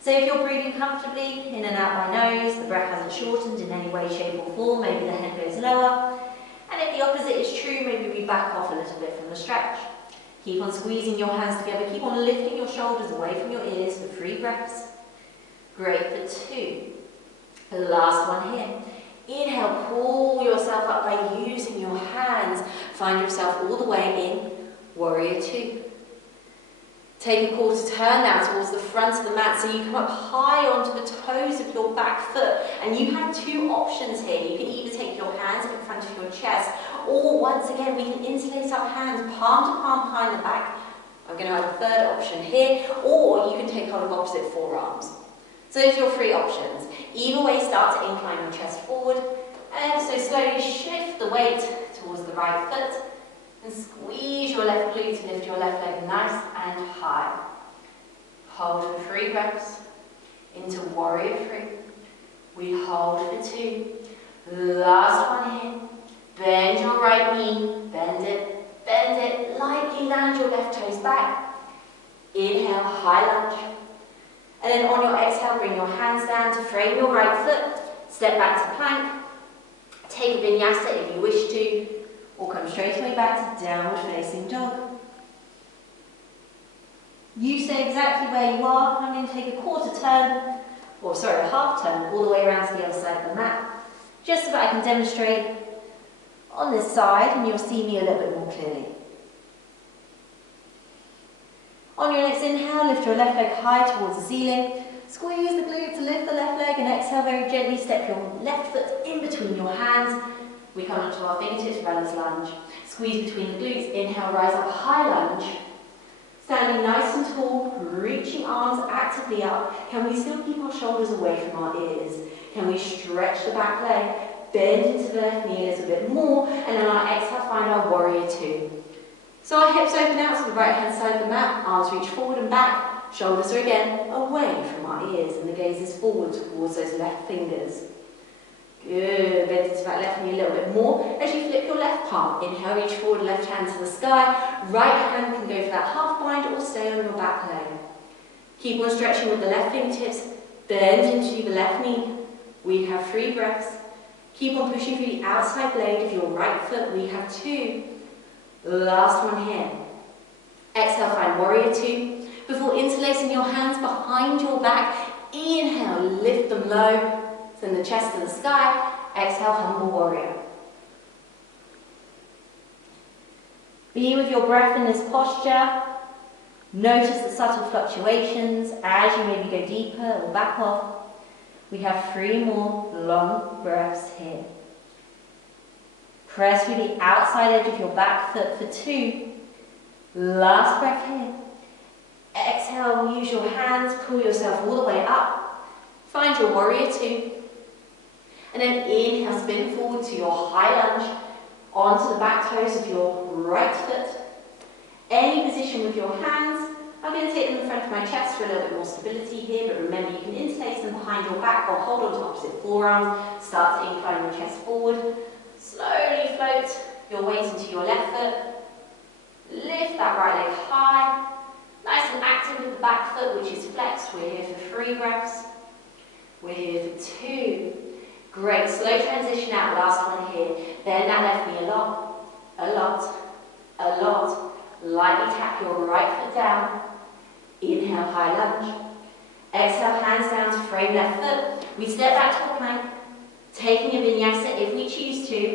So if you're breathing comfortably in and out by nose, the breath hasn't shortened in any way, shape or form, maybe the head goes lower. And if the opposite is true, maybe we back off a little bit from the stretch. Keep on squeezing your hands together, keep on lifting your shoulders away from your ears for 3 breaths. Great for 2. The last one here. Inhale, pull yourself up by using your hands. Find yourself all the way in warrior two. Take a quarter turn now towards the front of the mat so you come up high onto the toes of your back foot. And you have 2 options here. You can either take your hands in front of your chest, or once again we can interlace our hands palm to palm behind the back. I'm going to add a third option here, or you can take hold of opposite forearms. So those are your 3 options. Either way, start to incline your chest forward, and so slowly shift the weight towards the right foot. And squeeze your left glute to lift your left leg nice and high. Hold for 3 breaths. Into warrior 3. We hold for 2. Last one here. Bend your right knee. Bend it. Lightly land your left toes back. Inhale, high lunge. And then on your exhale, bring your hands down to frame your right foot. Step back to plank. Take a vinyasa if you wish to. Or come straight away back to downward facing dog. You stay exactly where you are. I'm going to take a quarter turn, or sorry, a half turn, all the way around to the other side of the mat. Just so that I can demonstrate on this side and you'll see me a little bit more clearly. On your next inhale, lift your left leg high towards the ceiling. Squeeze the glute to lift the left leg and exhale very gently. Step your left foot in between your hands. We come onto our fingertips, runner's lunge. Squeeze between the glutes, inhale, rise up, high lunge. Standing nice and tall, reaching arms actively up. Can we still keep our shoulders away from our ears? Can we stretch the back leg, bend into the left knee a little bit more, and then on our exhale, find our warrior two. So our hips open out to the right hand side of the mat, arms reach forward and back, shoulders are again away from our ears, and the gaze is forward towards those left fingers. Good, bend into that left knee a little bit more. As you flip your left palm, inhale, reach forward, left hand to the sky. Right hand can go for that half bind or stay on your back leg. Keep on stretching with the left fingertips. Bend into the left knee. We have 3 breaths. Keep on pushing through the outside blade of your right foot. We have 2. Last one here. Exhale, find warrior 2. Before interlacing your hands behind your back, inhale, lift them low. Send the chest to the sky. Exhale, humble warrior. Be with your breath in this posture. Notice the subtle fluctuations as you maybe go deeper or back off. We have 3 more long breaths here. Press through the outside edge of your back foot for 2. Last breath here. Exhale, use your hands, pull yourself all the way up. Find your warrior 2. And then inhale, spin forward to your high lunge, onto the back toes of your right foot. Any position with your hands. I'm going to take them in front of my chest for a little bit more stability here, but remember you can interlace them behind your back or hold on to opposite forearms. Start to incline your chest forward. Slowly float your weight into your left foot. Lift that right leg high. Nice and active with the back foot, which is flexed. We're here for 3 breaths. We're here for 2. Great. Slow transition out. Last one here. Bend that left knee a lot, a lot, a lot. Lightly tap your right foot down. Inhale, high lunge. Exhale, hands down to frame left foot. We step back to a plank, taking a vinyasa if we choose to.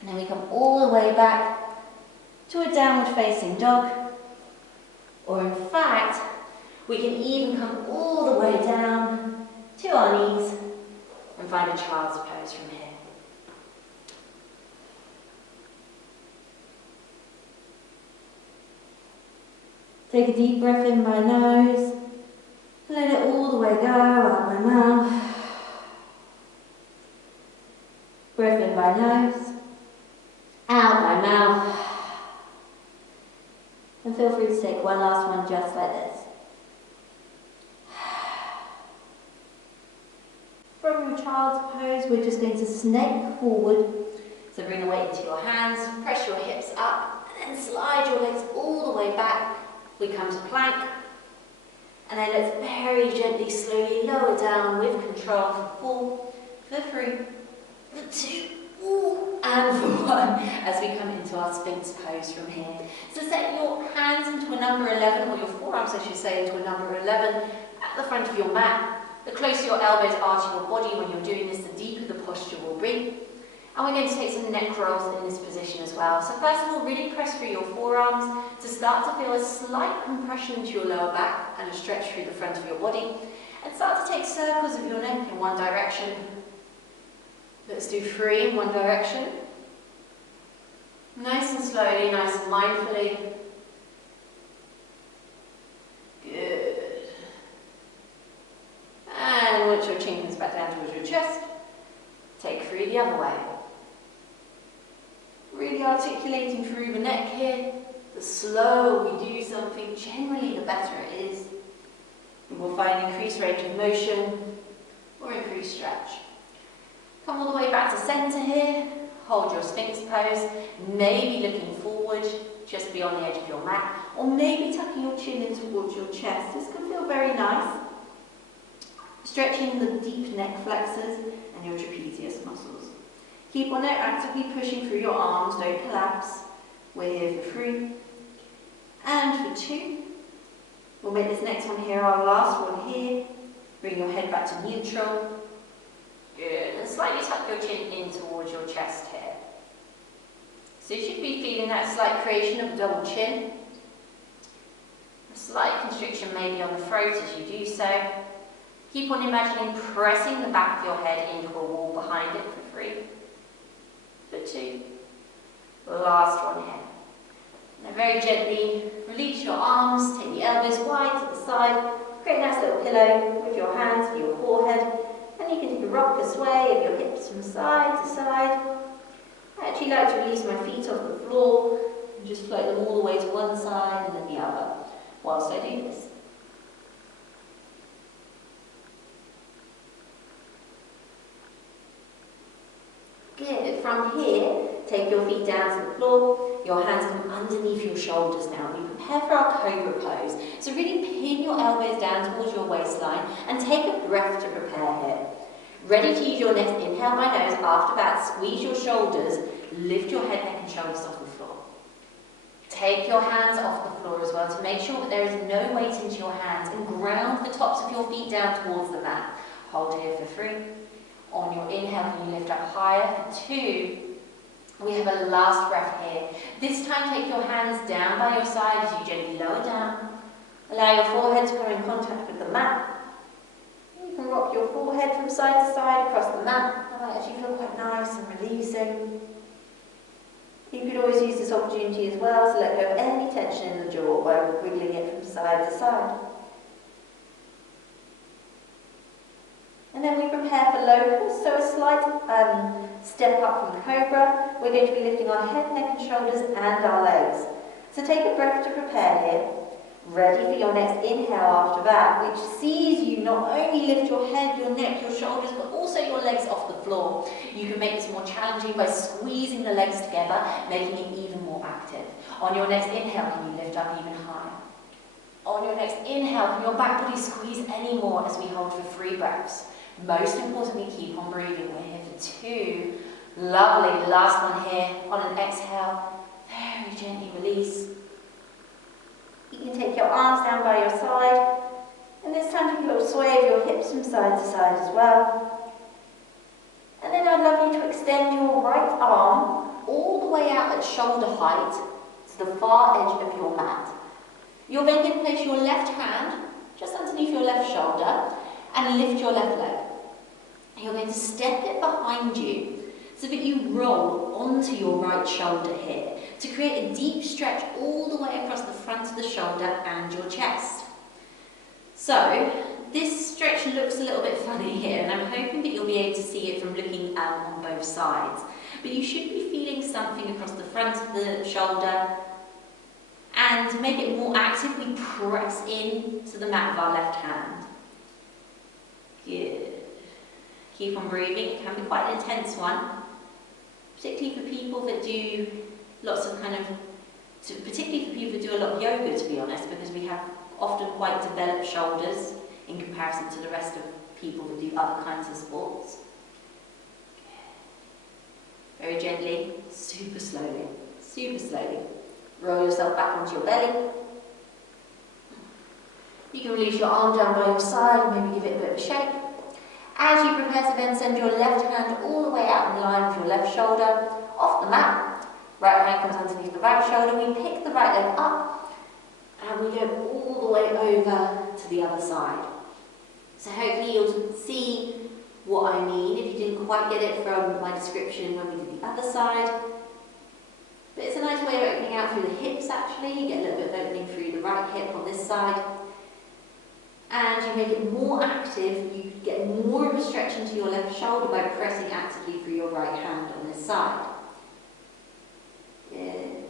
And then we come all the way back to a downward facing dog. Or in fact, we can even come all the way down to our knees and find a child's pose from here. Take a deep breath in by nose, let it all the way go out my mouth. Breath in by nose, out my mouth. And feel free to take one last one just like this. From your child's pose, we're just going to snake forward. So bring the weight into your hands, press your hips up, and then slide your legs all the way back. We come to plank, and then let's very gently, slowly lower down with control for 4, for 3, for 2, and for 1, as we come into our Sphinx pose from here. So set your hands into a number 11, or your forearms I should say, into a number 11 at the front of your mat. The closer your elbows are to your body when you're doing this, the deeper the posture will be. And we're going to take some neck rolls in this position as well. So first of all, really press through your forearms to start to feel a slight compression into your lower back and a stretch through the front of your body. And start to take circles of your neck in one direction. Let's do 3 in one direction. Nice and slowly, nice and mindfully. Good. And once your chin comes back down towards your chest, take 3 the other way. Really articulating through the neck here. The slower we do something, generally the better it is. And we'll find increased range of motion or increased stretch. Come all the way back to centre here. Hold your Sphinx pose, maybe looking forward, just beyond the edge of your mat, or maybe tucking your chin in towards your chest. This can feel very nice. Stretching the deep neck flexors and your trapezius muscles. Keep on there, actively pushing through your arms, don't collapse. We're here for 3 and for 2. We'll make this next one here our last one here. Bring your head back to neutral. Good, and slightly tuck your chin in towards your chest here. So you should be feeling that slight creation of a double chin. A slight constriction maybe on the throat as you do so. Keep on imagining pressing the back of your head into a wall behind it for 3, for 2. Last one here. Now very gently release your arms, take the elbows wide to the side, create a nice little pillow with your hands for your forehead, and you can take a rock a sway of your hips from side to side. I actually like to release my feet off the floor and just float them all the way to one side and then the other whilst I do this. Good. From here, take your feet down to the floor. Your hands come underneath your shoulders now. We prepare for our cobra pose. So really pin your elbows down towards your waistline and take a breath to prepare here. Ready to use your next inhale by nose. After that, squeeze your shoulders. Lift your head, neck and shoulders off the floor. Take your hands off the floor as well to make sure that there is no weight into your hands and ground the tops of your feet down towards the mat. Hold here for 3. On your inhale, can you lift up higher? For 2, we have a last breath here. This time, take your hands down by your side as you gently lower down. Allow your forehead to come in contact with the mat. You can rock your forehead from side to side across the mat. That might actually feel quite nice and releasing. You could always use this opportunity as well to let go of any tension in the jaw by wiggling it from side to side. And then we prepare for locust, so a slight step up from cobra. We're going to be lifting our head, neck and shoulders and our legs. So take a breath to prepare here. Ready for your next inhale after that, which sees you not only lift your head, your neck, your shoulders, but also your legs off the floor. You can make this more challenging by squeezing the legs together, making it even more active. On your next inhale, can you lift up even higher? On your next inhale, can your back body squeeze any more as we hold for 3 breaths? Most importantly, keep on breathing. We're here for 2. Lovely. Last one here. On an exhale, very gently release. You can take your arms down by your side, and this time take a little sway of your hips from side to side as well. And then I'd love you to extend your right arm all the way out at shoulder height to the far edge of your mat. You're then going to place your left hand just underneath your left shoulder and lift your left leg. And you're going to step it behind you so that you roll onto your right shoulder here to create a deep stretch all the way across the front of the shoulder and your chest. So this stretch looks a little bit funny here, and I'm hoping that you'll be able to see it from looking on both sides. But you should be feeling something across the front of the shoulder, and to make it more active, we press in to the mat with our left hand. Good. Keep on breathing. It can be quite an intense one, particularly for people that do lots of particularly for people who do a lot of yoga, to be honest, because we have often quite developed shoulders in comparison to the rest of people who do other kinds of sports. Very gently, super slowly, super slowly. Roll yourself back onto your belly. You can release your arm down by your side, maybe give it a bit of a shake. As you prepare to then send your left hand all the way out in line with your left shoulder, off the mat. Right hand comes underneath the right shoulder. We pick the right leg up and we go all the way over to the other side. So hopefully you'll see what I mean if you didn't quite get it from my description when we did the other side. But it's a nice way of opening out through the hips actually. You get a little bit of opening through the right hip on this side. And you make it more active, you get more of a stretch into your left shoulder by pressing actively through your right hand on this side. Good.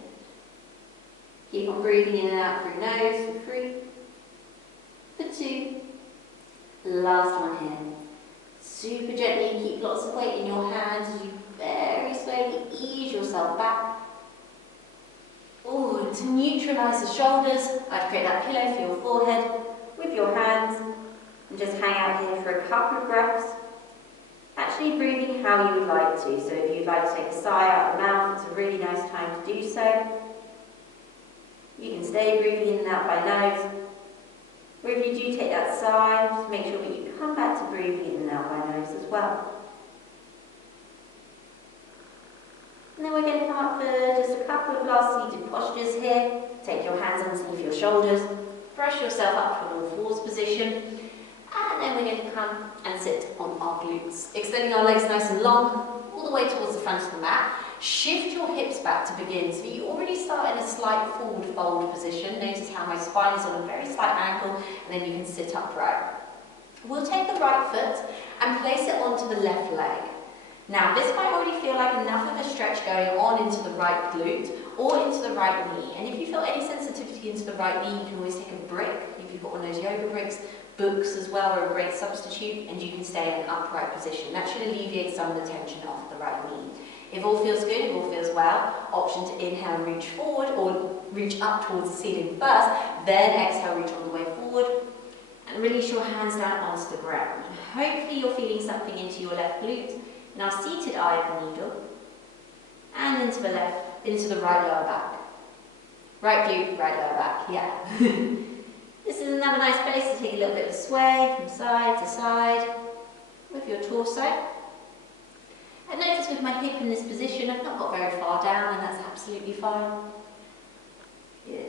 Keep on breathing in and out through nose for 3, for 2. Last one here. Super gently, keep lots of weight in your hands as you very slowly ease yourself back. Oh, and to neutralise the shoulders, I'd create that pillow for your forehead with your hands and just hang out here for a couple of breaths. Actually breathing how you would like to. So if you'd like to take a sigh out of the mouth, it's a really nice time to do so. You can stay breathing in and out by nose. Or if you do take that sigh, just make sure that you come back to breathing in and out by nose as well. And then we're going to come up for just a couple of last seated postures here. Take your hands underneath your shoulders. Brush yourself up to an all-fours position. And then we're going to come and sit on our glutes. Extending our legs nice and long, all the way towards the front of the mat. Shift your hips back to begin. So you already start in a slight forward fold position. Notice how my spine is on a very slight angle, and then you can sit upright. We'll take the right foot and place it onto the left leg. Now this might already feel like enough of a stretch going on into the right glute or into the right knee. And if you feel any sensitivity into the right knee, you can always take a brick. If you've got one of those yoga bricks, books as well are a great substitute, and you can stay in an upright position. That should alleviate some of the tension off the right knee. If all feels good, if all feels well, option to inhale and reach forward or reach up towards the ceiling first, then exhale, reach all the way forward and release your hands down onto the ground. Hopefully you're feeling something into your left glute. Now seated eye of the needle and into the right lower back. Right glute, right lower back, yeah. This is another nice place to take a little bit of a sway from side to side with your torso. And notice with my hip in this position, I've not got very far down, and that's absolutely fine. Good.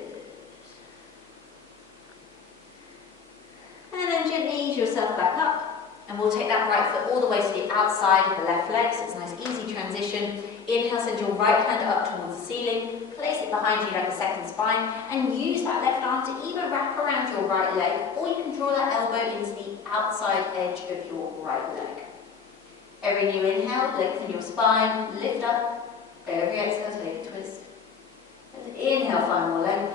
And then gently ease yourself back up, and we'll take that right foot all the way to the outside of the left leg, so it's a nice easy transition. Inhale, send your right hand up towards the ceiling, place it behind you like a second spine, and use that left arm to either wrap around your right leg, or you can draw that elbow into the outside edge of your right leg. Every new inhale, lengthen your spine, lift up. Every exhale, take a twist. And inhale, find more length.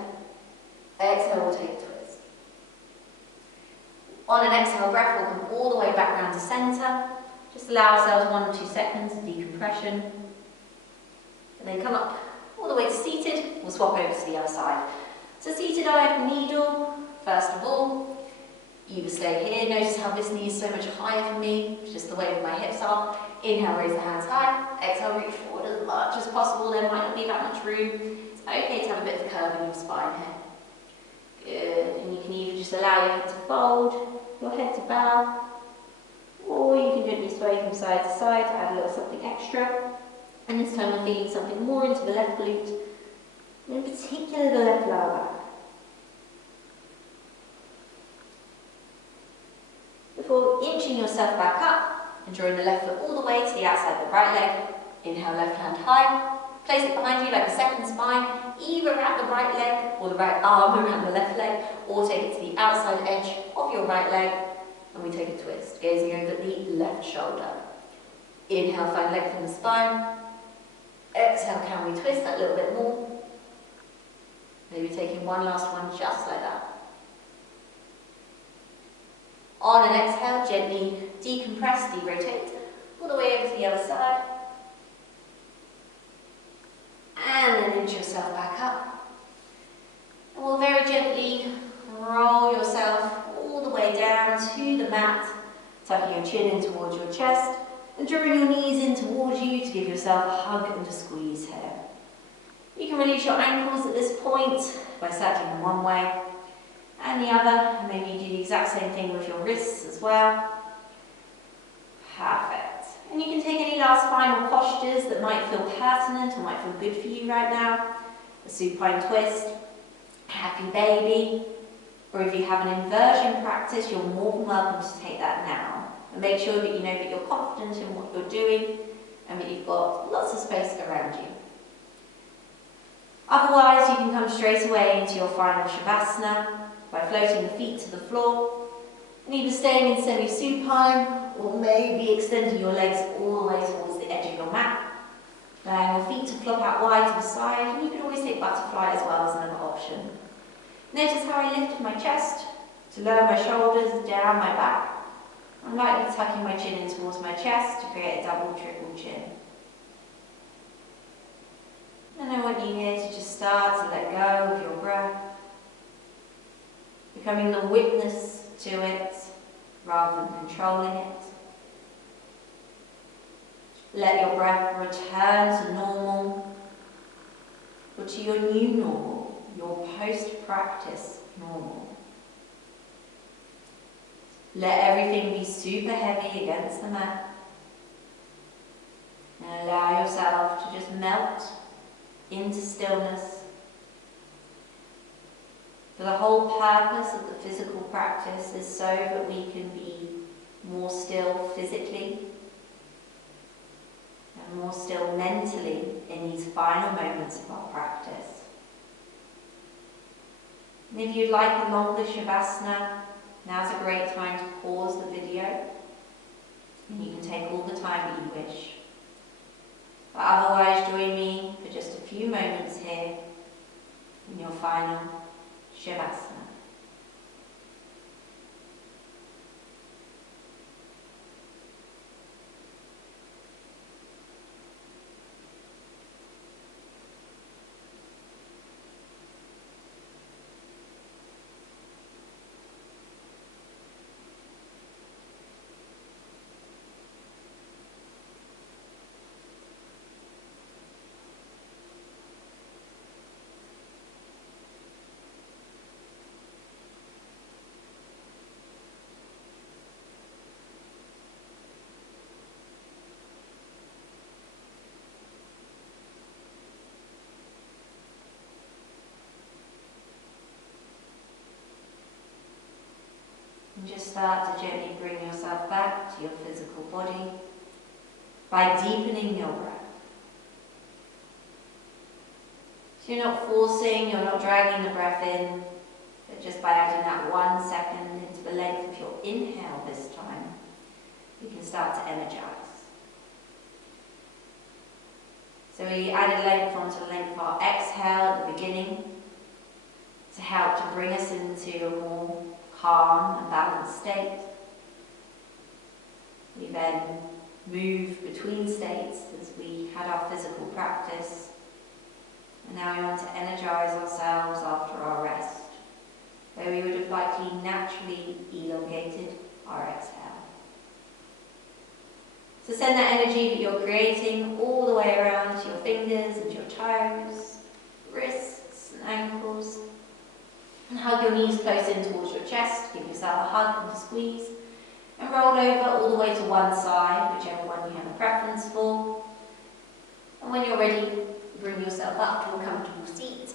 Exhale, we'll take a twist. On an exhale breath, we'll come all the way back round to centre. Just allow ourselves 1 or 2 seconds of decompression. And then come up all the way to seated. We'll swap over to the other side. So seated, I have needle. First of all, either stay here. Notice how this knee is so much higher for me. It's just the way my hips are. Inhale, raise the hands high. Exhale, reach forward as much as possible. There might not be that much room. It's okay to have a bit of curve in your spine here. Good. And you can either just allow your head to fold, your head to bow, or you can gently sway from side to side to add a little something extra. And this time I'm feeling something more into the left glute, and in particular the left lower back. Before inching yourself back up and drawing the left foot all the way to the outside of the right leg, inhale left hand high, place it behind you like a second spine, either wrap the right leg or the right arm around the left leg, or take it to the outside edge of your right leg, and we take a twist, gazing over the left shoulder. Inhale, find length in the spine. Exhale, can we twist that a little bit more? Maybe taking one last one just like that. On an exhale, gently decompress, derotate, all the way over to the other side. And then inch yourself back up. And we'll very gently roll yourself all the way down to the mat, tucking your chin in towards your chest, and drawing your knees in towards you to give yourself a hug and a squeeze here. You can release your ankles at this point by settling them one way and the other, and maybe you do the exact same thing with your wrists as well. Perfect. And you can take any last final postures that might feel pertinent or might feel good for you right now. A supine twist, happy baby, or if you have an inversion practice, you're more than welcome to take that now. And make sure that you know that you're confident in what you're doing and that you've got lots of space around you. Otherwise, you can come straight away into your final Shavasana by floating the feet to the floor, and either staying in semi-supine or maybe extending your legs all the way towards the edge of your mat. Allowing your feet to flop out wide to the side, and you can always take butterfly as well as another option. Notice how I lift my chest to lower my shoulders down my back. I'm lightly tucking my chin in towards my chest to create a double, triple chin. And I want you here to just start to let go of your breath, becoming the witness to it rather than controlling it. Let your breath return to normal, or to your new normal, your post-practice normal. Let everything be super heavy against the mat, and allow yourself to just melt into stillness. For the whole purpose of the physical practice is so that we can be more still physically and more still mentally in these final moments of our practice. And if you'd like a longer Shavasana, now's a great time to pause the video, and you can take all the time that you wish. But otherwise, join me for just a few moments here in your final Shavasana. And just start to gently bring yourself back to your physical body by deepening your breath. So you're not forcing, you're not dragging the breath in, but just by adding that 1 second into the length of your inhale this time, you can start to energize. So we added length onto the length of our exhale at the beginning to help to bring us into a more calm and balanced state. We then move between states as we had our physical practice. And now we want to energize ourselves after our rest, where we would have likely naturally elongated our exhale. So send that energy that you're creating all the way around to your fingers and your toes, wrists and ankles. And hug your knees close in towards your chest, give yourself a hug and a squeeze. And roll over all the way to one side, whichever one you have a preference for. And when you're ready, bring yourself up to a comfortable seat.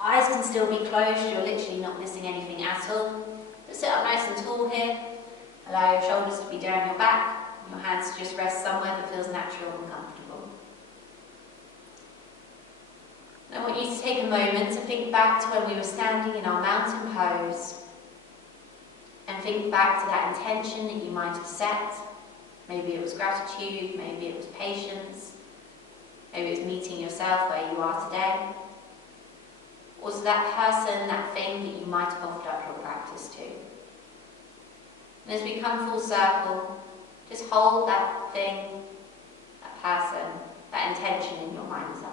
Eyes can still be closed, you're literally not missing anything at all. But sit up nice and tall here. Allow your shoulders to be down your back. Your hands to just rest somewhere that feels natural and comfortable. I want you to take a moment to think back to when we were standing in our mountain pose. And think back to that intention that you might have set. Maybe it was gratitude, maybe it was patience, maybe it was meeting yourself where you are today. Or to that person, that thing that you might have offered up your practice to. And as we come full circle, just hold that thing, that person, that intention in your mind's eye.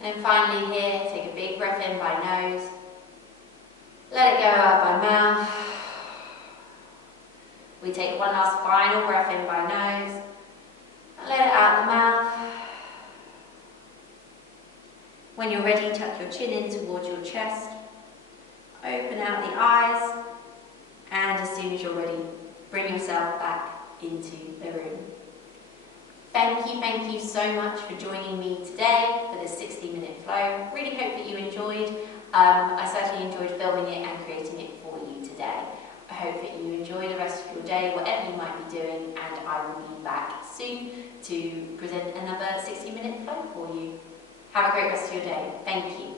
And finally here, take a big breath in by nose. Let it go out by mouth. We take one last final breath in by nose. And let it out the mouth. When you're ready, tuck your chin in towards your chest. Open out the eyes. And as soon as you're ready, bring yourself back into the room. Thank you so much for joining me today for this 60-minute flow. Really hope that you enjoyed. I certainly enjoyed filming it and creating it for you today. I hope that you enjoy the rest of your day, whatever you might be doing, and I will be back soon to present another 60-minute flow for you. Have a great rest of your day. Thank you.